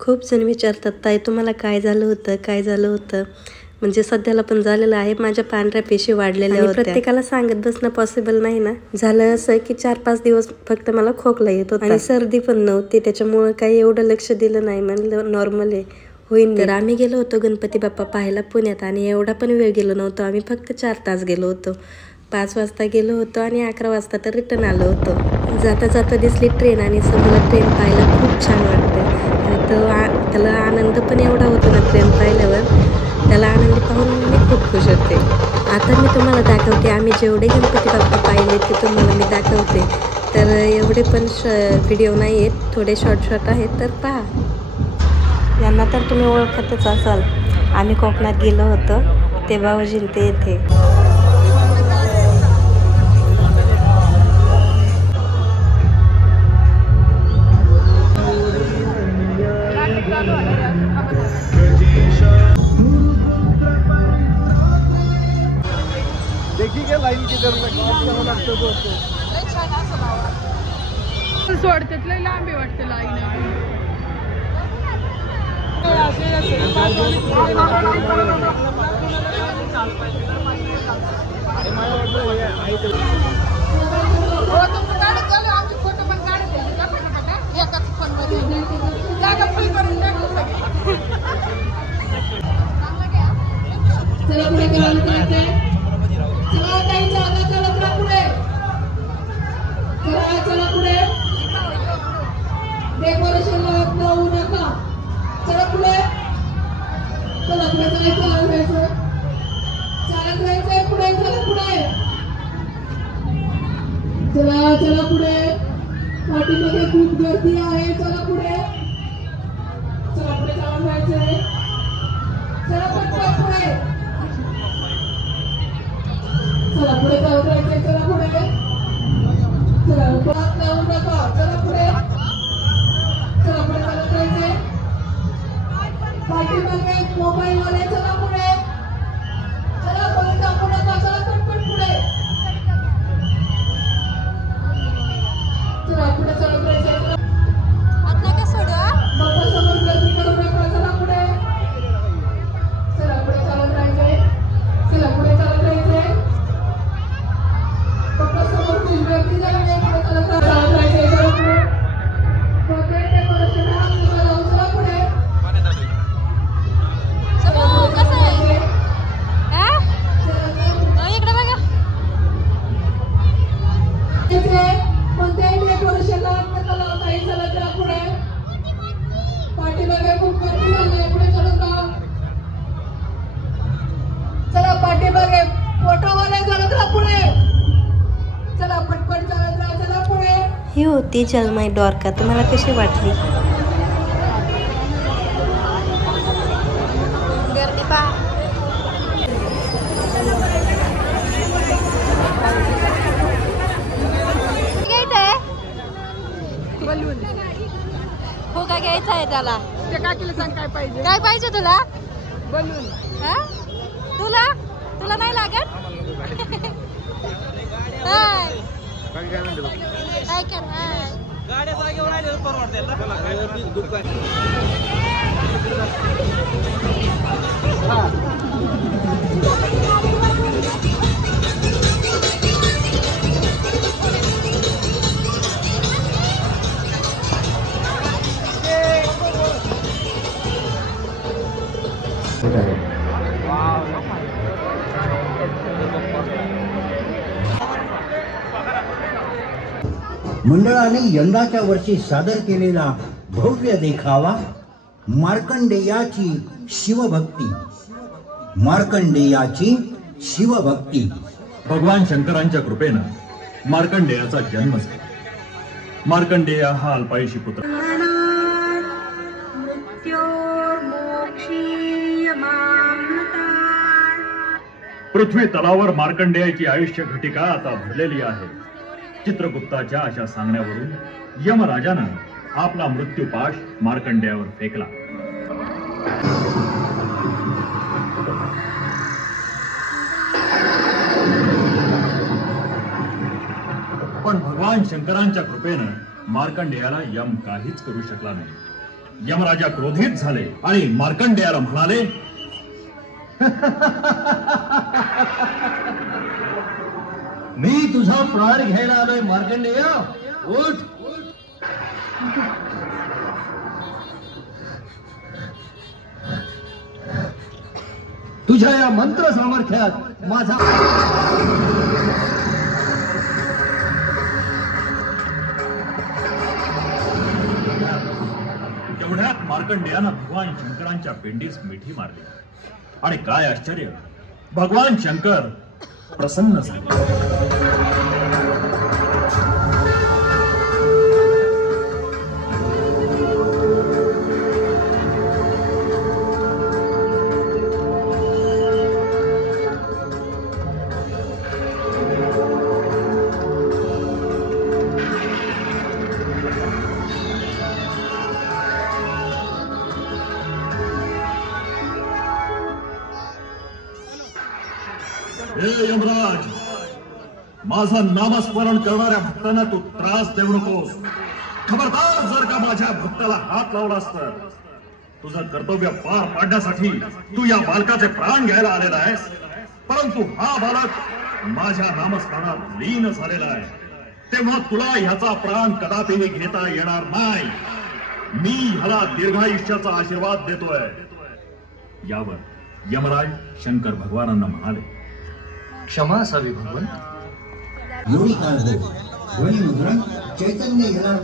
खूप जण विचारतात, ताई तुम्हाला काय झालं होतं, काय झालं होतं. म्हणजे सध्याला पण झालेलं आहे. माझ्या पांढऱ्या पेशी वाढलेल्या होत्या. प्रत्येकाला सांगत बसणं पॉसिबल नाही ना. झालं असं की 4-5 दिवस फक्त मला खोकला येत होता आणि सर्दी पण नव्हती. त्याच्यामुळं काही एवढं लक्ष दिलं नाही. म्हणलं नॉर्मल आहे, होईन. तर आम्ही गेलो होतो गणपती बाप्पा पाहायला पुण्यात आणि एवढा पण वेळ गेलो नव्हतो. आम्ही फक्त 4 तास गेलो होतो. 5 वाजता गेलो होतो आणि 11 वाजता तर रिटर्न आलो होतो. जाता जाता दिसली ट्रेन आणि समोर ट्रेन पाहायला खूप छान वाटतं. त्याला आनंद पण एवढा होतो ना ट्रेन पाहिल्यावर. त्याला आनंदी पाहून मी खूप खुश होते. आता मी तुम्हाला दाखवते आम्ही जेवढे गणपती बाप्पा पाहिले ते तुम्हाला मी दाखवते. तर एवढे पण व्हिडिओ नाही आहेत, थोडे शॉर्ट आहेत, तर पहा. यांना तर तुम्ही ओळखतच असाल. आम्ही कोकणात गेलो होतो ते भाऊजी ते येथे. लाईन सोडतात लई लांबी वाटते लाईन. डेकोरेशन लावू नका. चला पुढे, चला पुढे चालत राहायचंय पुढे. चला पुढे, चला पुढे. पाठीमध्ये खूप गर्दी आहे. चला पुढे, चला पुढे चालत राहायचंय. चला पटपट पुढे, चला पुढे चालत राहायचंय. चला पुढे, चला हात लावू नका. चला पुढे, चला पुढे चालत राहायचंय. पाठीमागे मोबाईल वाले चला पुढे, चला पुढे टाकू नका. चला पटपट पुढे, चला पुढे चालत राहायचंय. आता सोडा बाप्पा समोर गर्दी करू नका. चला पुढे, चला पुढे चालत राहायचंय. चला पुढे चालत राहायचंय. बाप्पा समोर खूप गर्दी झाली आहे. पुढे चालत राहायचंय. चला पुढे, डेकोरेशन चला पुढे. कोणत्याही डेकोरेशनला चला काही चला. चला पुढे, पाठीमागे खूप गर्दी झाली आहे. पुढे चलत राहा. चला पाठीमागे फोटोवाले चलत राहा. पुढे चला पटपट चालत राहा. चला पुढे. ही होती जलमाई द्वारका. तुम्हाला कशी वाटली? गर्दी पहा. हो का घ्यायचं आहे त्याला? ते काकीला सांग काय पाहिजे. काय पाहिजे तुला? बलून. तुला नाही लागत? काय कर गाड्या जागेवर राहिले परवडते मंडळाने यंदाच्या वर्षी सादर केलेला भव्य देखावा मार्कंडेयाची शिवभक्ती. मार्कंडेयाची शिवभक्ती. भगवान शंकरांच्या कृपेनं मार्कंडेयाचा जन्म झाला. मार्कंडेय हा अल्पायुषी पुत्र. पृथ्वी तलावर मार्कंडेयाची आयुष्य घटिका आता भरलेली आहे. चित्रगुप्ताच्या अशा सांगण्यावरून यमराजानं आपला मृत्यूपाश मार्कंडेयावर फेकला. पण भगवान शंकरांच्या कृपेनं मार्कंडेयाला यम काहीच करू शकला नाही. यमराजा क्रोधित झाले आणि मार्कंडेयाला म्हणाले, मी तुझा प्राण घ्यायला आलोय मार्कंडेय, उठ. तुझ्या या मंत्र सामर्थ्यात माझा तेवढ्यात मार्कंडेयानं भगवान शंकरांच्या पिंडीस मिठी मारली आणि काय आश्चर्य, भगवान शंकर प्रसन्न झाले. हे यमराज, माझं नामस्मरण करणाऱ्या भक्तांना तू त्रास देऊ नकोस. खबरदार, जर का माझ्या भक्ताला हात लावलास तर तुझं कर्तव्य पार पाडण्यासाठी तू या बालकाचे प्राण घ्यायला आलेला आहेस. परंतु हा बालक माझ्या नामस्मरणात लीन झालेला आहे, तेव्हा तुला ह्याचा प्राण कदापिही घेता येणार नाही. मी ह्याला दीर्घायुष्याचा आशीर्वाद देतोय. यावर यमराज शंकर भगवानांना म्हणाले, क्षमा असावी भगवान. एवढी काळ हो ध्वनी मुद्रण चैतन्य येणार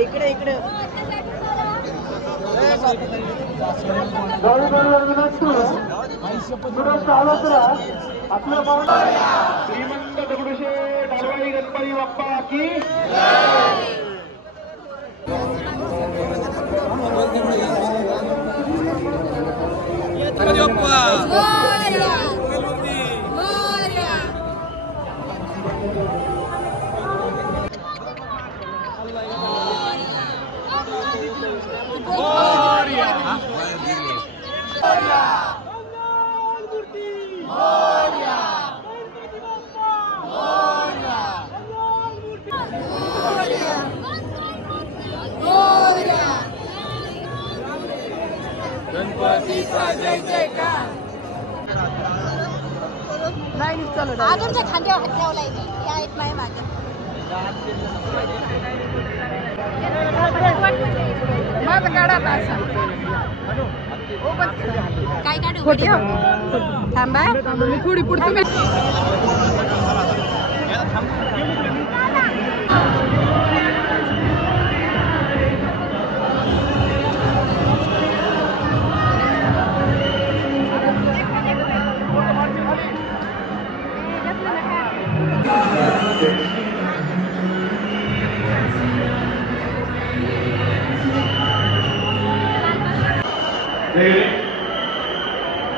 इकडे इकडे श्रीमंत दगडूशेठ हलवाई गणपती बाप्पा की आदरच्या खांद्यावर हात ठेवलाय मी या एक माय मागे माझं काढा असा काय काढू व्हिडिओ थांबा मी थोडी पुढे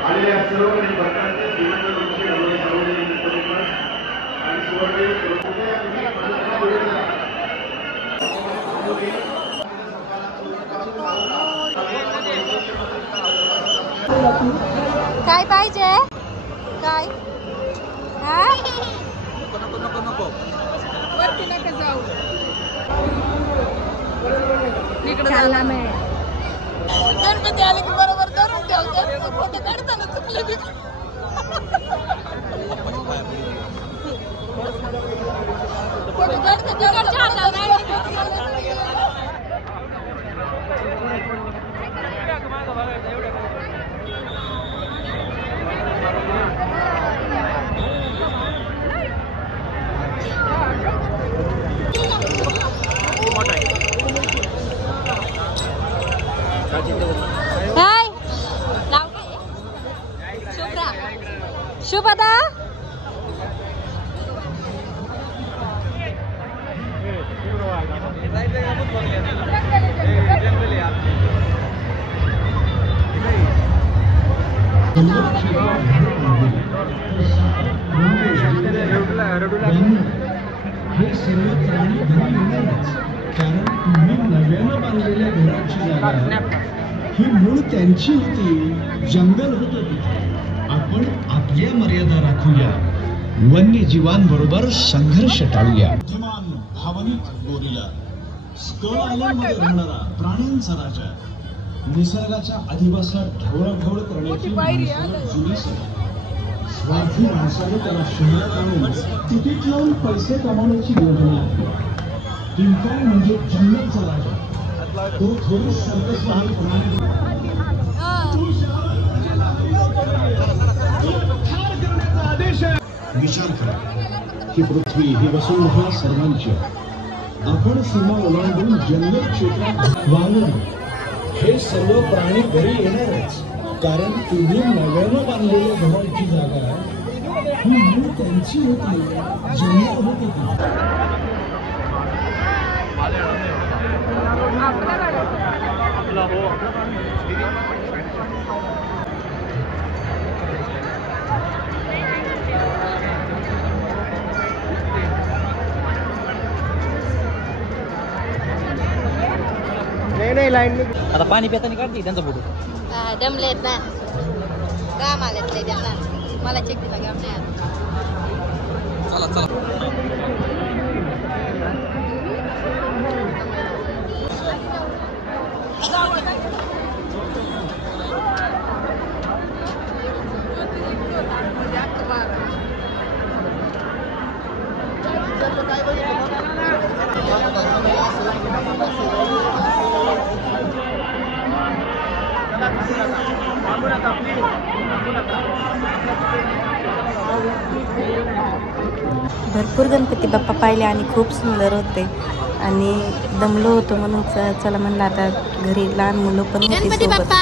आलेल्या सर्व भक्तांचे श्रीमंत सार्वजनिक गणपतीपण आणि काय पाहिजे काय वरती नका जाऊ चालला मी गणपती आले की बरोबर धरून ठेवते फोटो काढताना चुकले शुभदा हे सर्व प्राणी घरी येणारच, कारण तुम्ही नव्यानं बांधलेल्या घराची जागा ही मूळ त्यांची होती, जंगल होतं तिथे. आपण आपल्या मर्यादा राखूया, वन्यजीवांबरोबर संघर्ष टाळूया. बुद्धिमान भावनिक गोरिला, स्कल आयलंडमध्ये राहणारा प्राण्यांचा राजा, निसर्गाच्या अधिवासात ढवळाढवळ करण्याची माणसाला जुनी सवय. स्वार्थी माणसाने त्याला शहरात आणून तिकीट लावून पैसे कमावण्याची योजना आहे. किंकाळ म्हणजे जंगलचा राजा, तो थोडी सर्कसवाणी प्राणी. विचार करा, ही पृथ्वी, ही वसुंधरा सर्वांची. आपण सीमा ओलांडून जंगल क्षेत्रात वावरू. हे सर्व प्राणी घरी येणारच, कारण तुम्ही नव्यानं बांधलेल्या घरांची जागा ही मूळ त्यांची होती, जंगल होती ती. आता पाणी पिताना काढते त्यांचा फोटो. दमलेत ना, काम आलेत नाही त्यांना. मला चेक दिला काम नाही आलं. भरपूर गणपती बाप्पा पाहिले आणि खूप सुंदर होते आणि दमलो होतो म्हणून चला म्हणलं आता घरी लहान मुलं पण होती सोबत.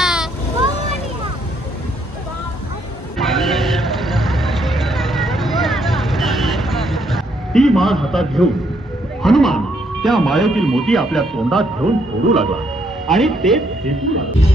ती माळ हातात घेऊन हनुमान त्या माळेतील मोती आपल्या तोंडात घेऊन फोडू लागला आणि ते फेकू लागला.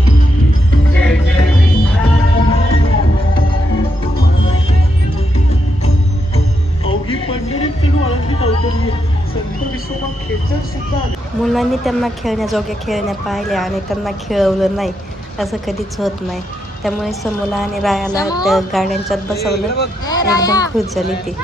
मुलांनी त्यांना खेळण्याजोग्या खेळण्या पाहिल्या आणि त्यांना खेळवलं नाही असं कधीच होत नाही. त्यामुळे समूला आणि रायाला त्या गाड्यांच्यात बसवलं, एकदम खुश झाली ती.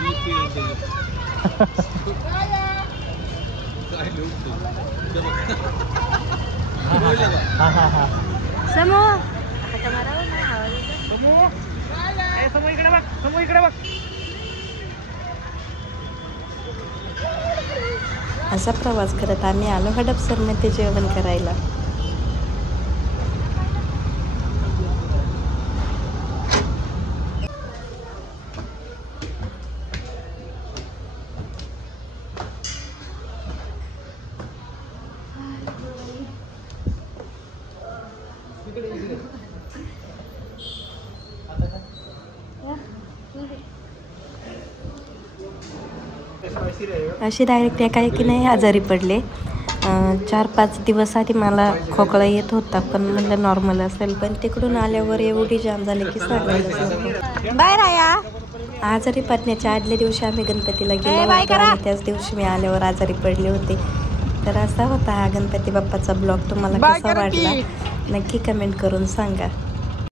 असा प्रवास करत आम्ही आलो हडपसरने ते जेवण करायला. अशी डायरेक्ट एका की नाही आजारी पडले. 4-5 दिवस आधी मला खोकला येत होता, पण म्हणलं नॉर्मल असेल, पण तिकडून आल्यावर एवढी जाम झाली की सांगायला. बाय राया. आजारी पडण्याच्या आदल्या दिवशी आम्ही गणपतीला गेलो होतो आणि त्याच दिवशी मी आल्यावर आजारी पडले होते. तर असा होता हा गणपती बाप्पाचा ब्लॉग. तुम्हाला कसा वाटला नक्की कमेंट करून सांगा.